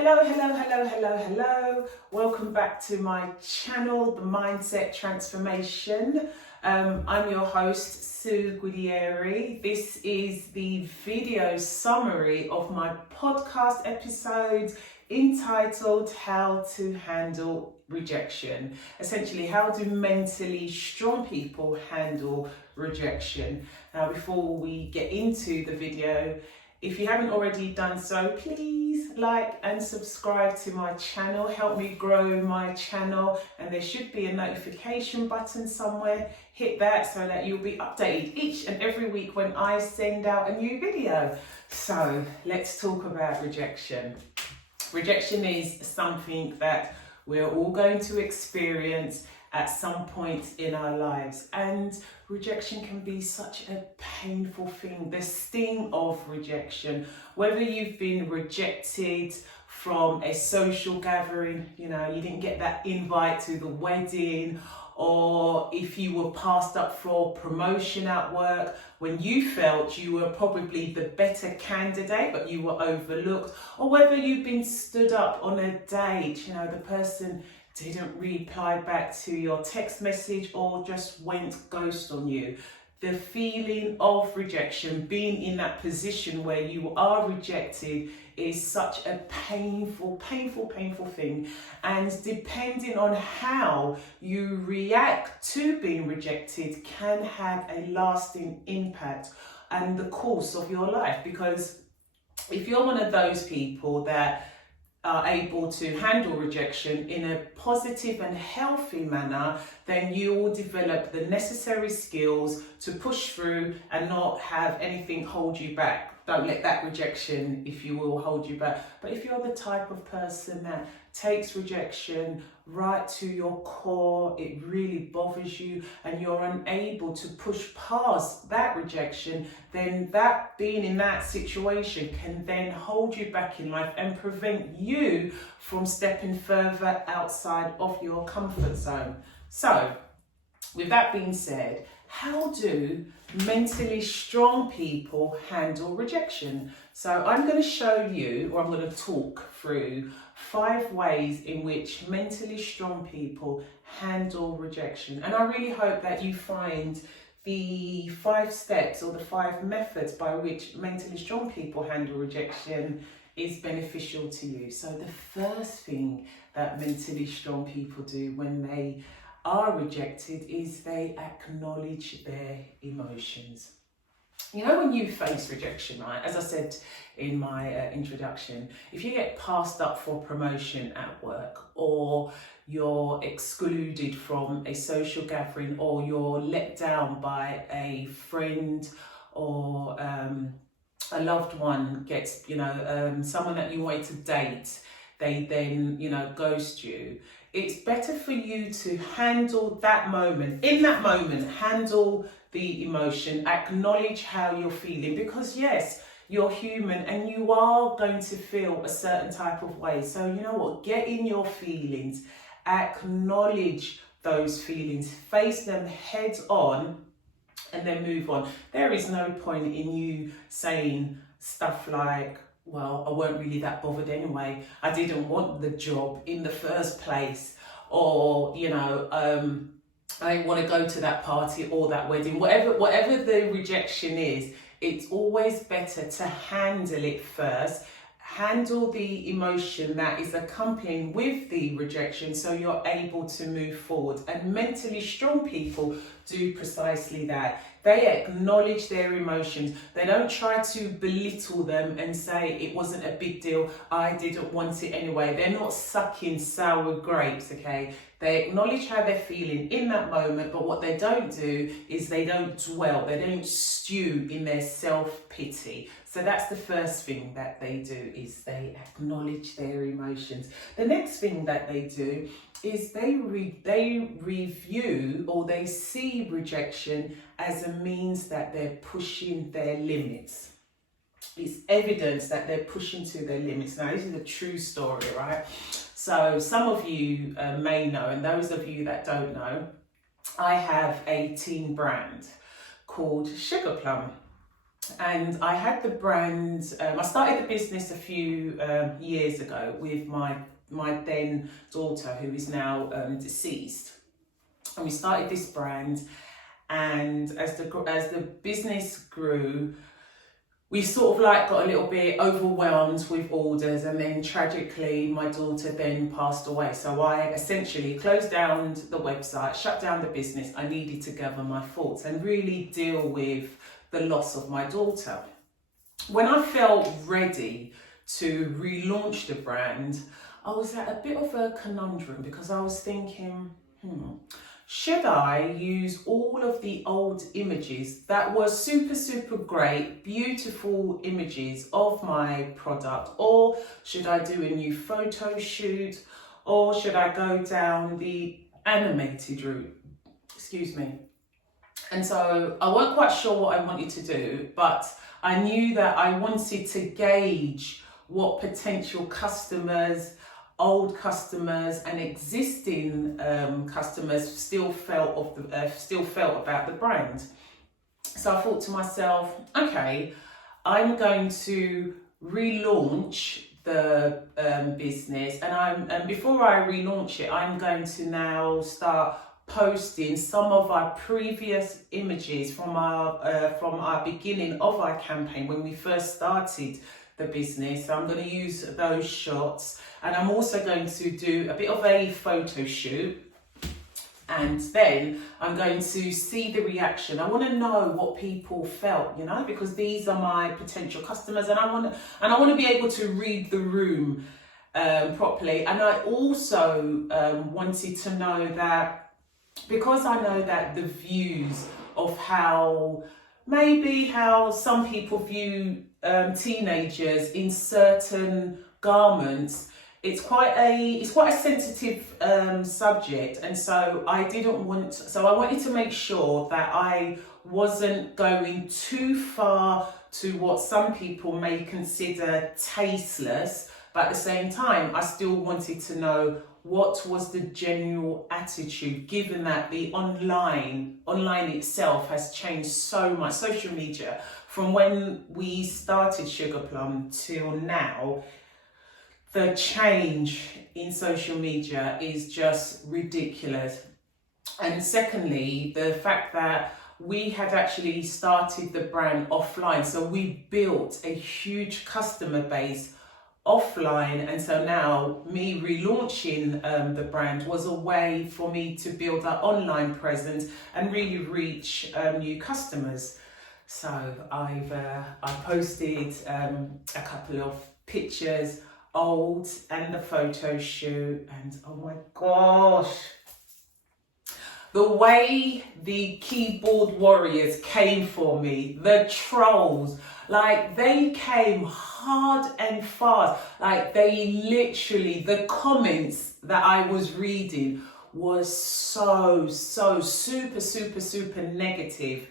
Hello. Welcome back to my channel, The Mindset Transformation. I'm your host, Sue Guidieri. This is the video summary of my podcast episodes entitled How to Handle Rejection. Essentially, how do mentally strong people handle rejection? Now, before we get into the video, if you haven't already done so, please like and subscribe to my channel. Help me grow my channel, and there should be a notification button somewhere. Hit that so that you'll be updated each and every week when I send out a new video. So let's talk about rejection. Rejection is something that we're all going to experience at some point in our lives, and rejection can be such a painful thing. The sting of rejection, whether you've been rejected from a social gathering, you didn't get that invite to the wedding, or if you were passed up for promotion at work when you felt you were probably the better candidate but you were overlooked, or whether you've been stood up on a date, the person didn't reply back to your text message or just went ghost on you. The feeling of rejection, being in that position where you are rejected, is such a painful thing. And depending on how you react to being rejected can have a lasting impact on the course of your life. Because if you're one of those people that are able to handle rejection in a positive and healthy manner, then you will develop the necessary skills to push through and not have anything hold you back. Don't let that rejection, if you will, hold you back. But if you're the type of person that takes rejection right to your core, it really bothers you, and you're unable to push past that rejection, then that being in that situation can then hold you back in life and prevent you from stepping further outside of your comfort zone. So, with that being said, how do mentally strong people handle rejection? So I'm going to show you, or I'm going to talk through 5 ways in which mentally strong people handle rejection. And I really hope that you find the 5 steps or the 5 methods by which mentally strong people handle rejection is beneficial to you. So the first thing that mentally strong people do when they are rejected is they acknowledge their emotions. When you face rejection, right, as I said in my introduction, if you get passed up for promotion at work, or you're excluded from a social gathering, or you're let down by a friend, or a loved one gets, someone that you wanted to date, they then, ghost you. It's better for you to handle that moment. In that moment, handle the emotion, acknowledge how you're feeling, because yes, you're human and you are going to feel a certain type of way. So you know what, get in your feelings, acknowledge those feelings, face them head on, and then move on. There is no point in you saying stuff like, well, I weren't really that bothered anyway. I didn't want the job in the first place. Or, I didn't want to go to that party or that wedding. Whatever the rejection is, it's always better to handle it first. Handle the emotion that is accompanying with the rejection so you're able to move forward. And mentally strong people do precisely that. They acknowledge their emotions. They don't try to belittle them and say it wasn't a big deal, I didn't want it anyway. They're not sucking sour grapes, okay? They acknowledge how they're feeling in that moment, but what they don't do is they don't dwell, they don't stew in their self-pity. So that's the first thing that they do, is they acknowledge their emotions. The next thing that they do is they review, or they see rejection as a means that they're pushing their limits. It's evidence that they're pushing to their limits. Now, this is a true story, right? So some of you may know, and those of you that don't know, I have a teen brand called Sugar Plum. And I had the brand, I started the business a few years ago with my then daughter, who is now deceased. And we started this brand, and as the business grew, we sort of like got a little bit overwhelmed with orders, and then tragically my daughter then passed away. So I essentially closed down the website, shut down the business. I needed to gather my thoughts and really deal with the loss of my daughter. When I felt ready to relaunch the brand, I was at a bit of a conundrum, because I was thinking, should I use all of the old images that were super great, beautiful images of my product, or should I do a new photo shoot, or should I go down the animated route? Excuse me. And so I wasn't quite sure what I wanted to do, but I knew that I wanted to gauge what potential customers, old customers and existing customers still felt about the brand. So I thought to myself, okay, I'm going to relaunch the business, and before I relaunch it, I'm going to now start posting some of our previous images from our beginning of our campaign when we first started the business. So I'm going to use those shots, and I'm also going to do a bit of a photo shoot, and then I'm going to see the reaction. I want to know what people felt, because these are my potential customers, and I want to be able to read the room properly. And I also wanted to know that, because I know that the views of how some people view teenagers in certain garments, it's quite a sensitive subject, and so I wanted to make sure that I wasn't going too far to what some people may consider tasteless, but at the same time I still wanted to know what was the general attitude, given that the online itself has changed so much. Social media, from when we started Sugar Plum till now, the change in social media is just ridiculous. And secondly, the fact that we had actually started the brand offline, so we built a huge customer base offline, and so now me relaunching the brand was a way for me to build that online presence and really reach new customers. So I posted a couple of pictures, old and the photo shoot, and oh my gosh, the way the keyboard warriors came for me, the trolls, like they came hard and fast. Like they literally, the comments that I was reading was so super negative.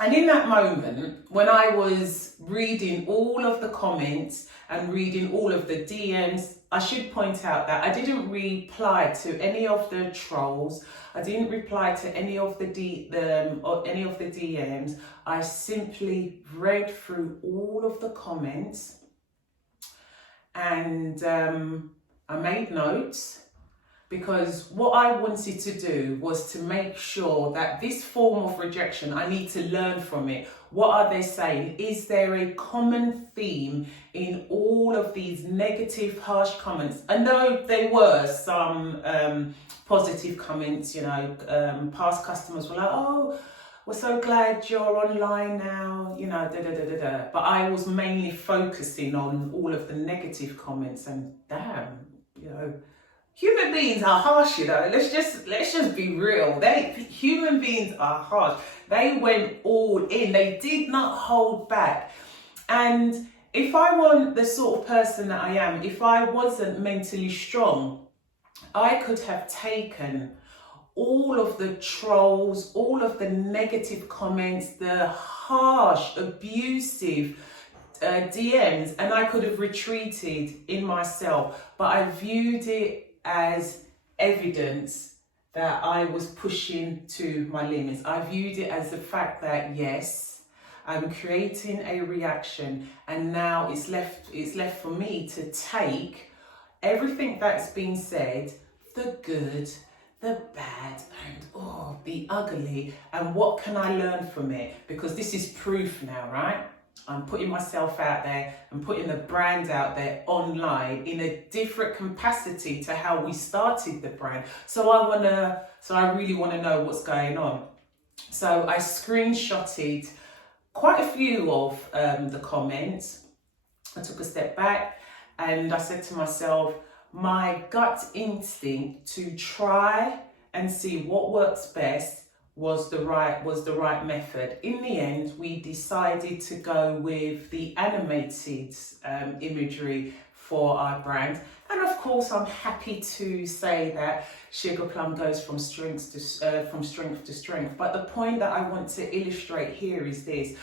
And in that moment, when I was reading all of the comments and reading all of the DMs, I should point out that I didn't reply to any of the trolls. I didn't reply to any of the DMs. I simply read through all of the comments, and I made notes, because what I wanted to do was to make sure that this form of rejection, I need to learn from it. What are they saying? Is there a common theme in all of these negative, harsh comments? And though there were some positive comments, past customers were like, oh, we're so glad you're online now, But I was mainly focusing on all of the negative comments, and damn, human beings are harsh, Let's just be real. Human beings are harsh. They went all in. They did not hold back. And if I weren't the sort of person that I am, if I wasn't mentally strong, I could have taken all of the trolls, all of the negative comments, the harsh, abusive DMs, and I could have retreated in myself. But I viewed it as evidence that I was pushing to my limits. I viewed it as the fact that, yes, I'm creating a reaction, and now it's left for me to take everything that's been said, the good, the bad, and the ugly, and what can I learn from it? Because this is proof now, right? I'm putting myself out there and putting the brand out there online in a different capacity to how we started the brand. So I really want to know what's going on. So I screenshotted quite a few of the comments. I took a step back and I said to myself, my gut instinct to try and see what works best was the right method. In the end, we decided to go with the animated imagery for our brand. And of course, I'm happy to say that Sugar Plum goes from strength to strength. But the point that I want to illustrate here is this.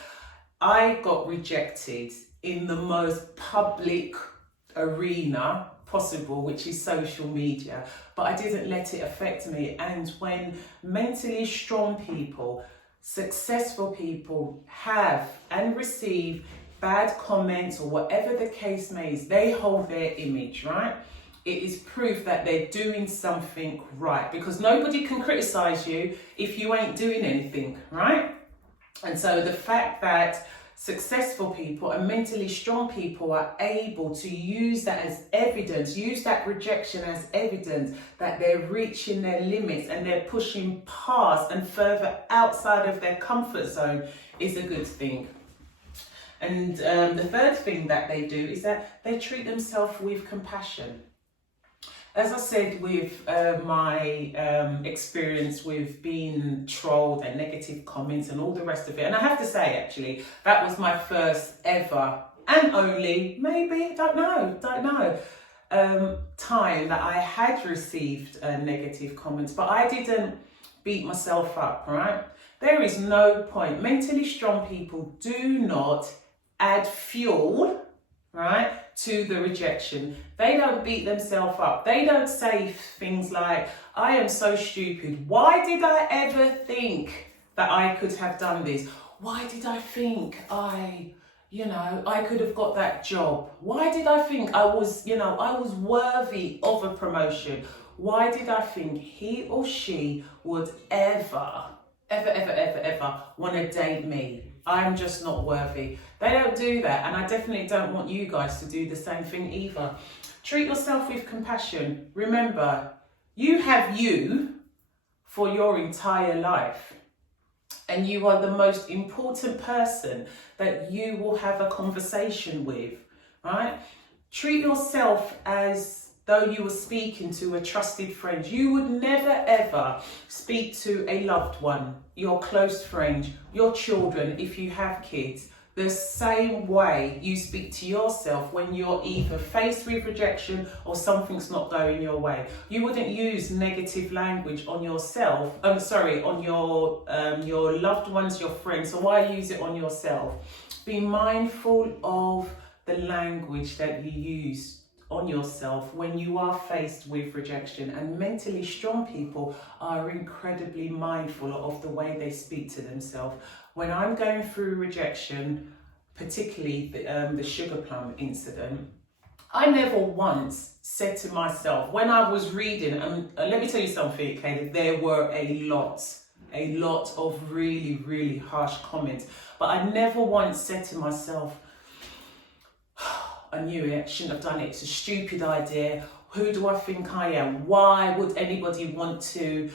I got rejected in the most public arena possible, which is social media, but I didn't let it affect me. And when mentally strong people, successful people have and receive bad comments or whatever the case may be, they hold their image, right? It is proof that they're doing something right, because nobody can criticize you if you ain't doing anything, right? And so the fact that successful people and mentally strong people are able to use that as evidence, use that rejection as evidence that they're reaching their limits and they're pushing past and further outside of their comfort zone is a good thing. And the third thing that they do is that they treat themselves with compassion. As I said with my experience with being trolled and negative comments and all the rest of it, and I have to say actually, that was my first ever and only, maybe, don't know, time that I had received negative comments, but I didn't beat myself up, right? There is no point. Mentally strong people do not add fuel, right, to the rejection. They don't beat themselves up. They don't say things like, I am so stupid. Why did I ever think that I could have done this? Why did I think I could have got that job? Why did I think I was worthy of a promotion? Why did I think he or she would ever want to date me? I'm just not worthy. They don't do that, and I definitely don't want you guys to do the same thing either. Treat yourself with compassion. Remember, you have you for your entire life, and you are the most important person that you will have a conversation with, right? Treat yourself as though you were speaking to a trusted friend. You would never ever speak to a loved one, your close friend, your children, if you have kids, the same way you speak to yourself when you're either faced with rejection or something's not going your way. You wouldn't use negative language on yourself, on your loved ones, your friends. So why use it on yourself? Be mindful of the language that you use on yourself when you are faced with rejection, and mentally strong people are incredibly mindful of the way they speak to themselves. When I'm going through rejection, particularly the Sugar Plum incident, I never once said to myself, when I was reading, and let me tell you something, okay, there were a lot of really, really harsh comments, but I never once said to myself, I knew it, shouldn't have done it, it's a stupid idea, who do I think I am? Why would anybody want to,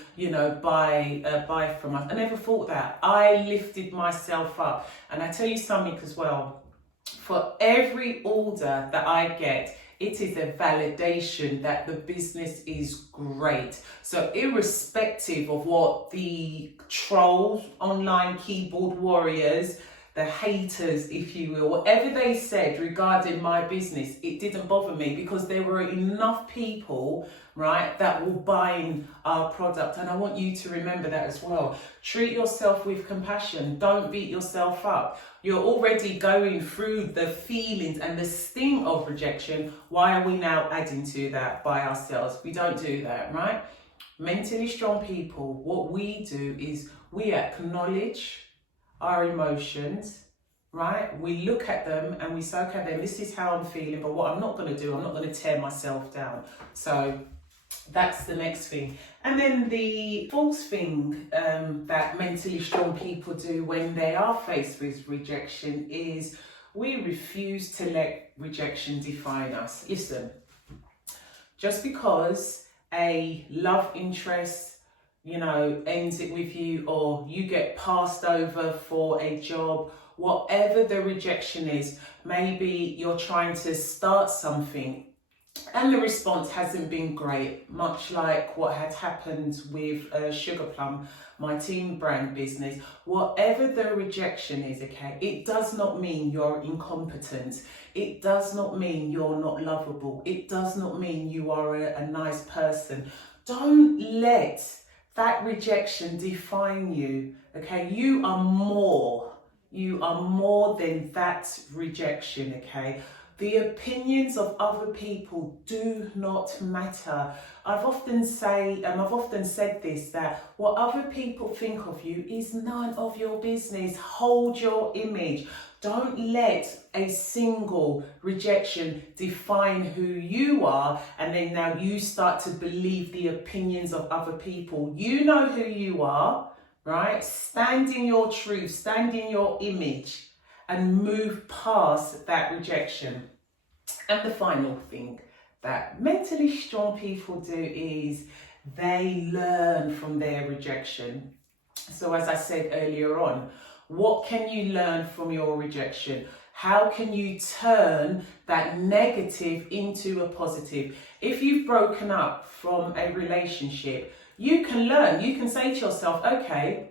buy from us? I never thought that. I lifted myself up. And I tell you something as well, for every order that I get, it is a validation that the business is great. So irrespective of what the trolls, online keyboard warriors, the haters, if you will, whatever they said regarding my business, it didn't bother me, because there were enough people, right, that were buying our product. And I want you to remember that as well. Treat yourself with compassion. Don't beat yourself up. You're already going through the feelings and the sting of rejection. Why are we now adding to that by ourselves? We don't do that, right? Mentally strong people, what we do is we acknowledge our emotions, right? We look at them and we say, okay, then this is how I'm feeling, but what I'm not going to do, I'm not going to tear myself down. So that's the next thing. And then the fourth thing that mentally strong people do when they are faced with rejection is we refuse to let rejection define us. Listen, just because a love interest, ends it with you, or you get passed over for a job, whatever the rejection is, maybe you're trying to start something and the response hasn't been great, much like what had happened with Sugar Plum, my team brand business. Whatever the rejection is, okay, it does not mean you're incompetent. It does not mean you're not lovable. It does not mean you are a nice person. Don't let that rejection define you, okay? You are more. You are more than that rejection, okay? The opinions of other people do not matter. I've often said this, that what other people think of you is none of your business. Hold your image. Don't let a single rejection define who you are, and then now you start to believe the opinions of other people. You know who you are, right? Stand in your truth, stand in your image, and move past that rejection. And the final thing that mentally strong people do is they learn from their rejection. So as I said earlier on, what can you learn from your rejection? How can you turn that negative into a positive? If you've broken up from a relationship, you can learn. You can say to yourself, okay,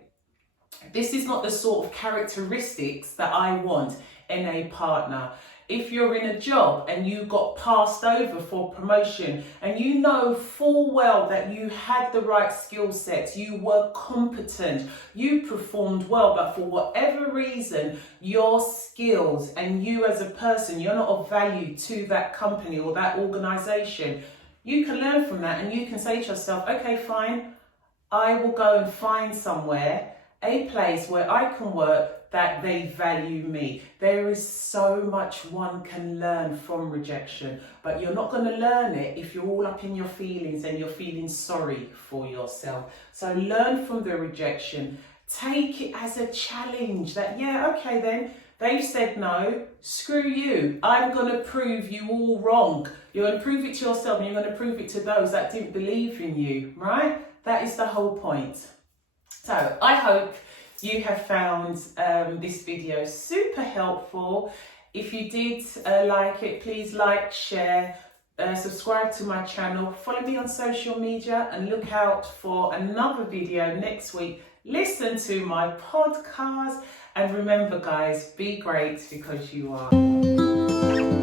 this is not the sort of characteristics that I want in a partner. If you're in a job and you got passed over for promotion and you know full well that you had the right skill sets, you were competent, you performed well, but for whatever reason, your skills and you as a person, you're not of value to that company or that organization, you can learn from that and you can say to yourself, okay, fine, I will go and find somewhere, a place where I can work that they value me. There is so much one can learn from rejection, but you're not going to learn it if you're all up in your feelings and you're feeling sorry for yourself. So learn from the rejection. Take it as a challenge that, yeah, okay then, they've said no, screw you. I'm going to prove you all wrong. You're going to prove it to yourself and you're going to prove it to those that didn't believe in you, right? That is the whole point. So I hope you have found this video super helpful. If you did like it, please like, share, subscribe to my channel, follow me on social media, and look out for another video next week. Listen to my podcast, and remember guys, be great because you are.